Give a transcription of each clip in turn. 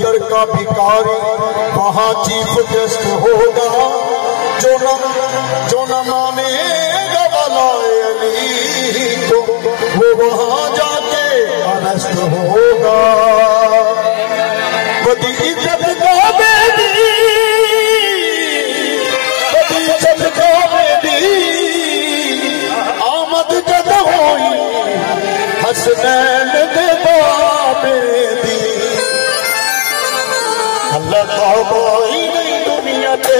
दर का भिखारी वहाँ चीफ गेस्ट होगा। जो न मानेगा वलाए अली को वो वहाँ जाके अरेस्ट होगा। बदी इज्जत का बेदी, बदी इज्जत का बेदी आमद जद होई हसनैन दे बाबे दी। अल्लाह का भाई नहीं दुनिया ते,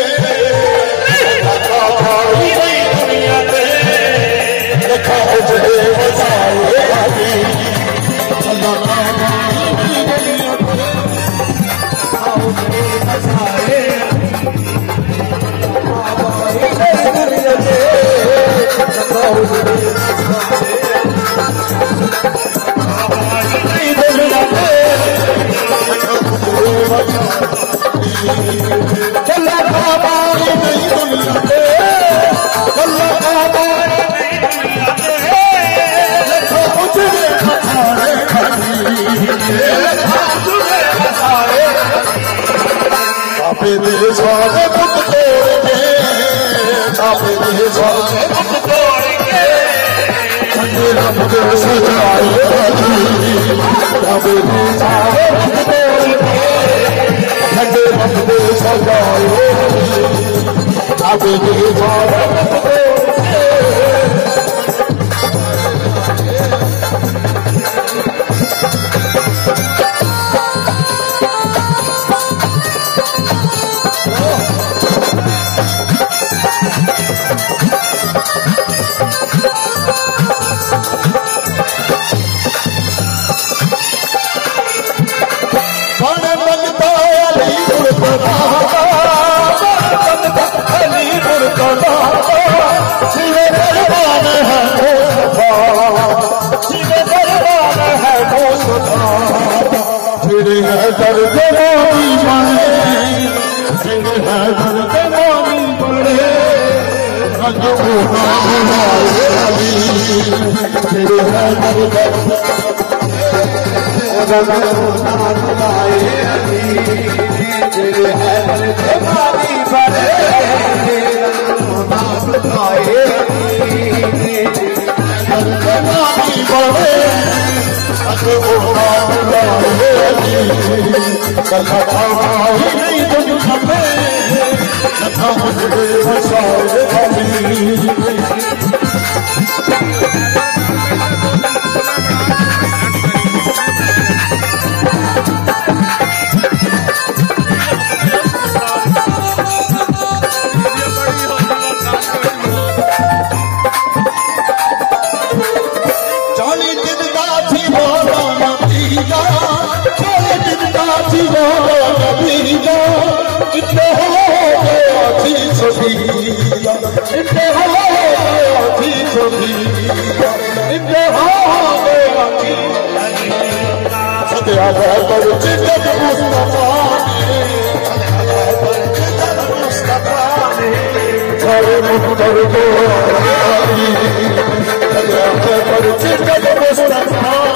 अल्लाह का भाई नहीं दुनिया ते, देखा मुझे बजाए अली। अल्लाह का भाई नहीं दुनिया ते, देखा मुझे बजाए सारे बुत तोड़ के, सारे बुत तोड़ के रब के सजाए अली। रब के सारे बुत तोड़ के रब के सजाए अली। रब के सारे बुत तोड़ के Mustafa